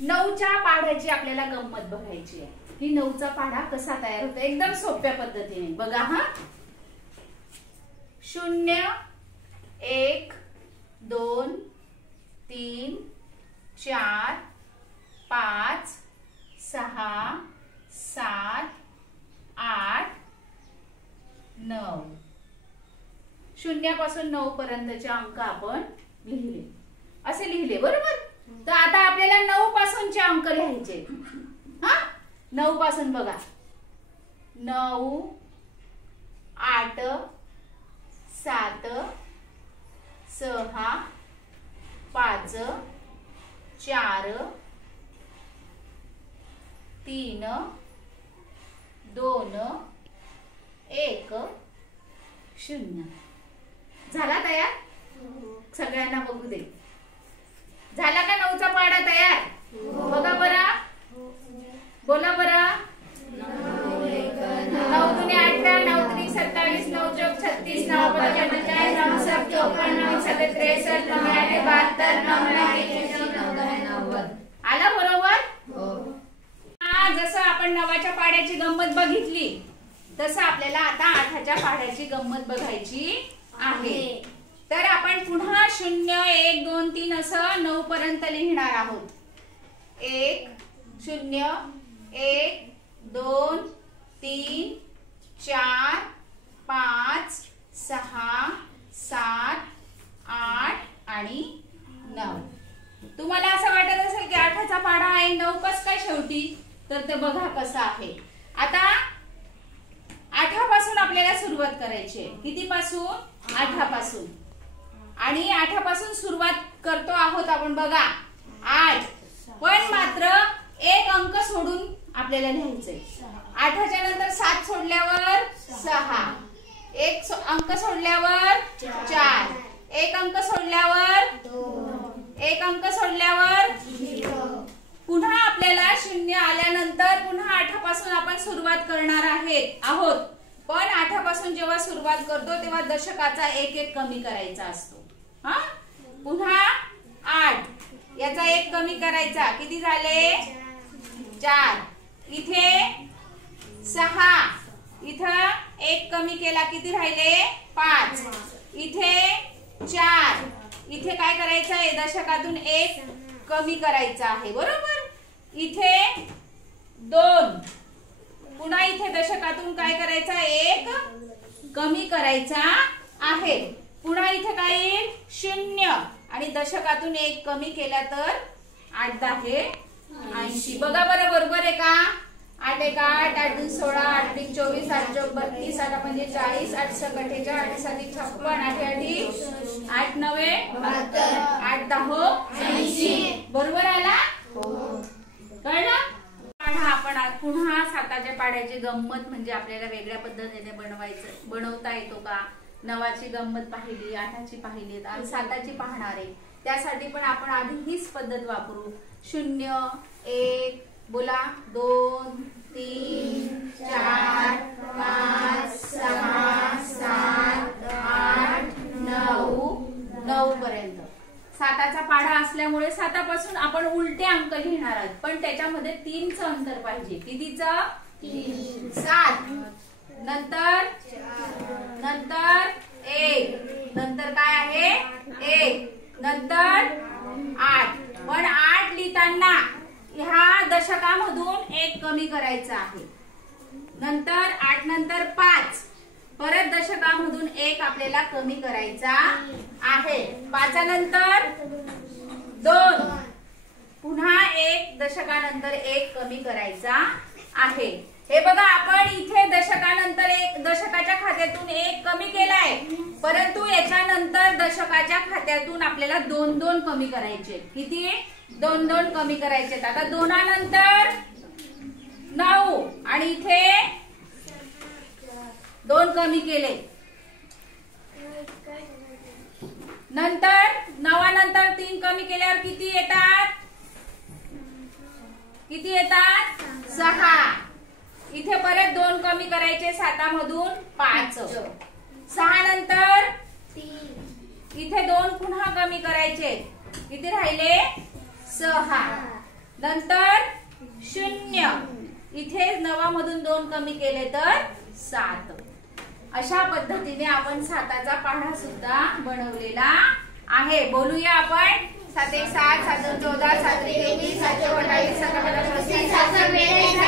9च्या पाढ्याची आपल्याला गंमत बघायची आहे की 9चा पाढा कसा तयार होतो एकदम सोप्या पद्धतीने बघा हा 0 1 2 3 4 5 6 7 8 9 0 पासून 9 पर्यंतचे अंक आपण लिहिले असे लिहिले बरोबर। तर आता आपल्याला 9 पासूनचे अंक लिहायचे हा 9 पासून बघा 9 8 7 6 5 4 3 2 1 0 झाला तयार। सगळ्यांना बघू दे झाला का 9चा पाढा तयार। बघा बरं बोला बरं 9 दूने 18 9 त्रिक 27 9 चौक 36 9 पंचे 49 9 सात 54 9 सात 63 9 आठ 72 9 90 आला बरोबर। जसं आपण 9च्या पाढ्याची गंमत बघितली तसं आपल्याला आता 8च्या पाढ्याची गंमत बघायची आहे। तर आपण पुन्हा 0 1 2 3 असं 9 पर्यंत लिहिणार आहोत 1 0 1 2 3 4 5 6 7 8 आणि 9। तुम्हाला असं वाटत असेल की 8चा पाढा आहे 9 कस काय शेवटी तर ते बघा कसं आहे। आता 8 पासून आपल्याला सुरुवात करायची आहे किती पासून 8 पासून आणि 8 पासून सुरुवात करतो आहोत आपण बघा 8 पण मात्र एक अंक सोडून आपल्याला लिहायचंय 8च्या नंतर 7 सोडल्यावर 6 एक अंक सोडल्यावर 4 एक अंक सोडल्यावर 2 एक अंक सोडल्यावर 0 पुन्हा आपल्याला 0 आल्यानंतर पुन्हा 8 पासून आपण सुरुवात करणार आहोत पण 8 पासून जेव्हा सुरुवात करतो तेव्हा दशकाचा एक एक कमी करायचा असतो हा पुन्हा 8 याचा एक कमी करायचा किती झाले 4 इथे 6 इथं एक कमी केला किती राहिले 5 इथे 4 इथे काय करायचं आहे दशकातून एक कमी करायचा आहे बरोबर इथे 2 पुन्हा इथे दशकातून काय करायचा एक कमी करायचा आहे पुन्हा इथे काय येईल 0 आणि दशकातून एक कमी केला तर 8 10 80 बघा बरं बरोबर आहे का 8 1 8 8 2 16 8 3 24 8 चौक 32 8 पंचे 40 8 6 48 8 7 56 8 8 9 8 10 80 बरोबर आला कळलं। आपण पुन्हा 7च्या पाढ्याची गंमत म्हणजे आपल्याला वेगळ्या पद्धतीने बनवता येतो का 9ची गंमत पाहिली 8ची पाहिली आणि 7ची पाहणार आहे त्यासाठी पण आपण आधी हीच पद्धत वापरू 0 1 बोला 2 3 4 5 6 7 8 9 पर्यंत 7चा पाढा असल्यामुळे 7 पासून आपण उलटे अंक लिहिणार आहोत पण त्याच्यामध्ये 3चं अंतर पाहिजे कितीचं 3 7 नंतर 1 नंतर काय आहे 1 नंतर 8 पण 8 लिहिताना ह्या दशकामधून एक कमी करायचा आहे नंतर 8 नंतर 5 परत दशकामधून एक आपल्याला कमी करायचा आहे 5 नंतर 2 पुन्हा एक दशकानंतर एक कमी करायचा आहे। हे बघा आपण इथे दशकानंतर एक दशकाच्या खात्यातून एक कमी केलाय परंतु याच्यानंतर दशकाच्या खात्यातून आपल्याला 2 2 कमी करायचे किती 2 2 कमी करायचे आता 2 नंतर 9 आणि इथे 2 कमी केले नंतर 9 नंतर 3 कमी केल्यावर किती येतात 6 इथे परत 2 कमी करायचे 7 मधून 5 6 नंतर 3 इथे 2 पुन्हा कमी करायचे किती राहिले 6 नंतर 0, इथे 9 मधून 2 कमी केले तर 7. अशा पद्धतीने आपण 7चा पाढा सुद्धा बनवलेला आहे. बोलूया आपण. 7 1 7, 7 2 14, 7 3 21, 7 4 28, 7 5 35, 7 6 29,